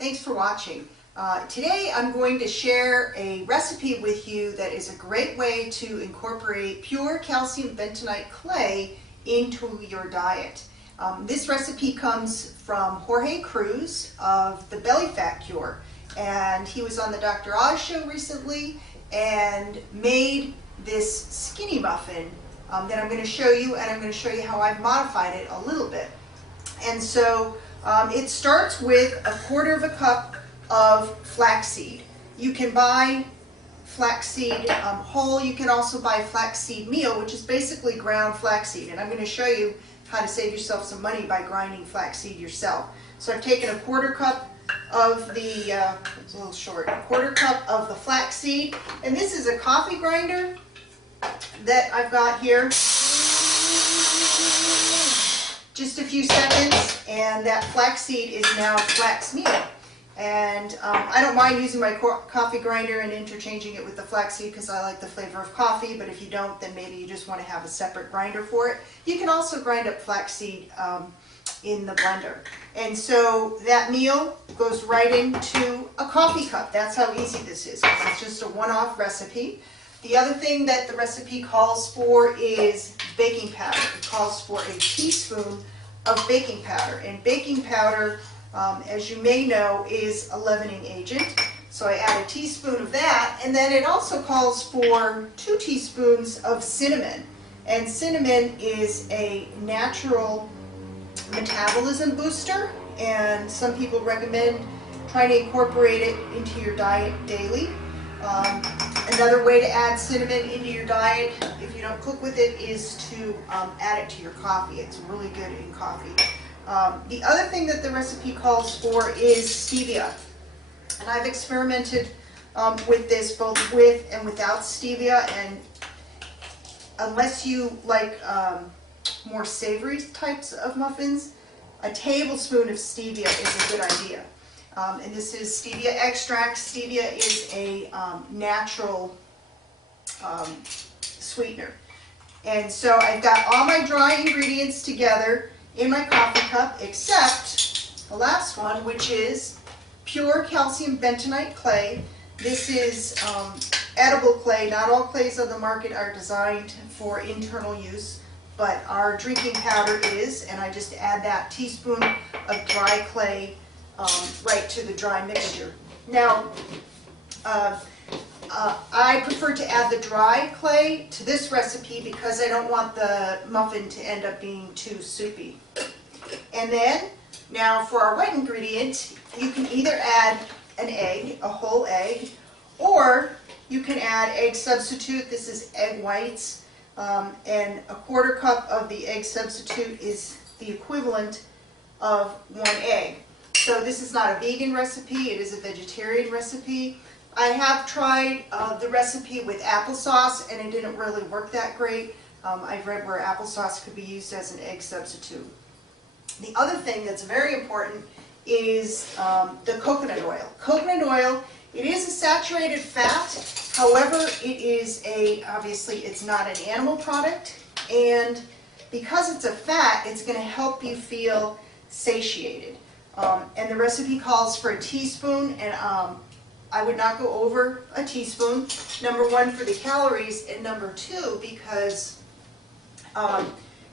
Thanks for watching. Today I'm going to share a recipe with you that is a great way to incorporate pure calcium bentonite clay into your diet. This recipe comes from Jorge Cruise of the Belly Fat Cure, and he was on the Dr. Oz show recently and made this skinny muffin that I'm going to show you, and I'm going to show you how I've modified it a little bit. And so it starts with a quarter of a cup of flaxseed. You can buy flaxseed whole. You can also buy flaxseed meal, which is basically ground flaxseed. And I'm going to show you how to save yourself some money by grinding flaxseed yourself. So I've taken a quarter cup of the, it's a little short, a quarter cup of the flaxseed. And this is a coffee grinder that I've got here. Just a few seconds, and that flaxseed is now flax meal. And I don't mind using my coffee grinder and interchanging it with the flaxseed because I like the flavor of coffee, but if you don't, then maybe you just want to have a separate grinder for it. You can also grind up flaxseed in the blender. And so that meal goes right into a coffee cup. That's how easy this is, because it's just a one-off recipe. The other thing that the recipe calls for is baking powder. It calls for a teaspoon of baking powder. And baking powder, as you may know, is a leavening agent. So I add a teaspoon of that. And then it also calls for 2 teaspoons of cinnamon. And cinnamon is a natural metabolism booster. And some people recommend trying to incorporate it into your diet daily. Another way to add cinnamon into your diet, if you don't cook with it, is to add it to your coffee. It's really good in coffee. The other thing that the recipe calls for is stevia. And I've experimented with this both with and without stevia. And unless you like more savory types of muffins, a tablespoon of stevia is a good idea. And this is stevia extract. Stevia is a natural sweetener. And so I've got all my dry ingredients together in my coffee cup, except the last one, which is pure calcium bentonite clay. This is edible clay. Not all clays on the market are designed for internal use, but our drinking powder is, and I just add that teaspoon of dry clay right to the dry mixture. Now, I prefer to add the dry clay to this recipe because I don't want the muffin to end up being too soupy. And then, now for our wet ingredient, you can either add an egg, a whole egg, or you can add egg substitute. This is egg whites, and a quarter cup of the egg substitute is the equivalent of 1 egg. So this is not a vegan recipe, it is a vegetarian recipe. I have tried the recipe with applesauce and it didn't really work that great. I've read where applesauce could be used as an egg substitute. The other thing that's very important is the coconut oil. Coconut oil, it is a saturated fat, however it is obviously it's not an animal product, and because it's a fat, it's going to help you feel satiated. And the recipe calls for a teaspoon, and I would not go over a teaspoon. Number 1 for the calories, and number 2 because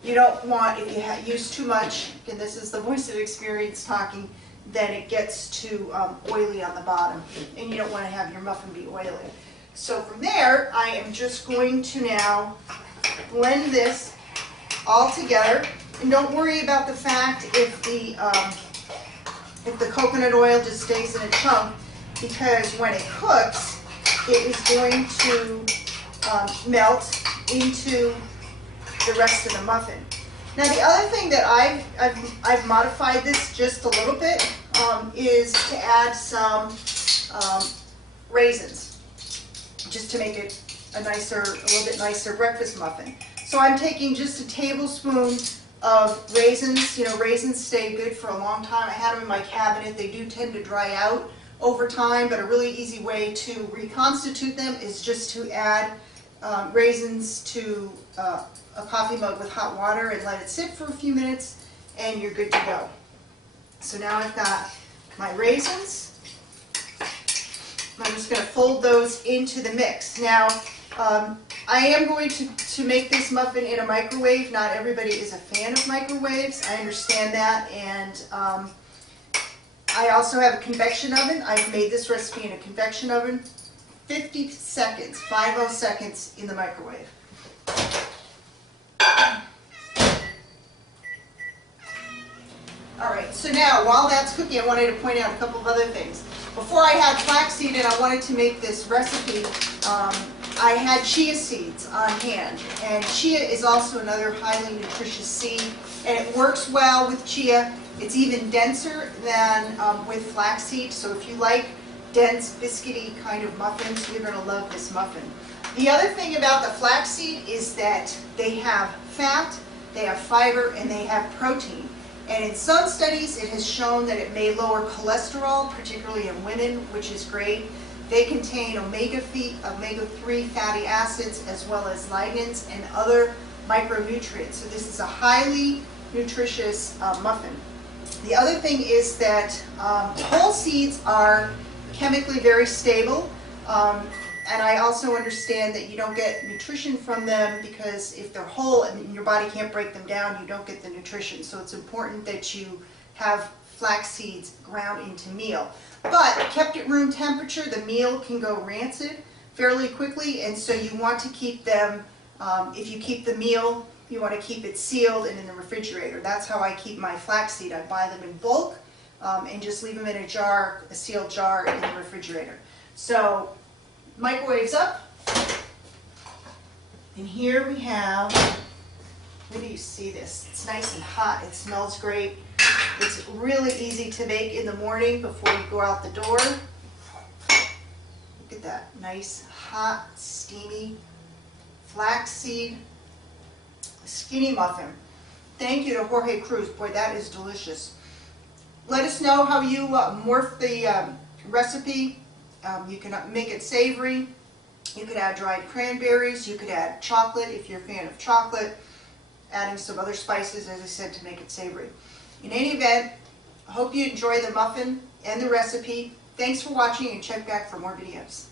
you don't want, if you use too much, and this is the voice of experience talking, then it gets too oily on the bottom, and you don't want to have your muffin be oily. So from there, I am just going to now blend this all together, and don't worry about the fact if the coconut oil just stays in a chunk, because when it cooks, it is going to melt into the rest of the muffin. Now the other thing that I've modified this just a little bit is to add some raisins, just to make it a little bit nicer breakfast muffin. So I'm taking just a tablespoon of raisins. You know, raisins stay good for a long time. I had them in my cabinet. They do tend to dry out over time, but a really easy way to reconstitute them is just to add raisins to a coffee mug with hot water and let it sit for a few minutes, and you're good to go. So now I've got my raisins. I'm just going to fold those into the mix. Now, I am going to make this muffin in a microwave. Not everybody is a fan of microwaves. I understand that. And I also have a convection oven. I've made this recipe in a convection oven. 50 seconds, 50 seconds in the microwave. All right, so now while that's cooking, I wanted to point out a couple of other things. Before I had flaxseed and I wanted to make this recipe, I had chia seeds on hand. And chia is also another highly nutritious seed, and it works well with chia. It's even denser than with flaxseed, so if you like dense, biscuity kind of muffins, you're going to love this muffin. The other thing about the flaxseed is that they have fat, they have fiber, and they have protein. And in some studies, it has shown that it may lower cholesterol, particularly in women, which is great. They contain omega-3 fatty acids, as well as lignans and other micronutrients. So this is a highly nutritious muffin. The other thing is that whole seeds are chemically very stable. And I also understand that you don't get nutrition from them because if they're whole and your body can't break them down, you don't get the nutrition. So it's important that you have flax seeds ground into meal. But kept at room temperature, the meal can go rancid fairly quickly, and so you want to keep them, if you keep the meal, you want to keep it sealed and in the refrigerator. That's how I keep my flaxseed. I buy them in bulk and just leave them in a jar, a sealed jar in the refrigerator. So microwave's up, and here we have, where do you see this? It's nice and hot, it smells great. It's really easy to make in the morning before you go out the door. Look at that, nice, hot, steamy flaxseed skinny muffin. Thank you to Jorge Cruise, boy that is delicious. Let us know how you morph the recipe. You can make it savory. You could add dried cranberries. You could add chocolate if you're a fan of chocolate. Adding some other spices, as I said, to make it savory. In any event, I hope you enjoy the muffin and the recipe. Thanks for watching, and check back for more videos.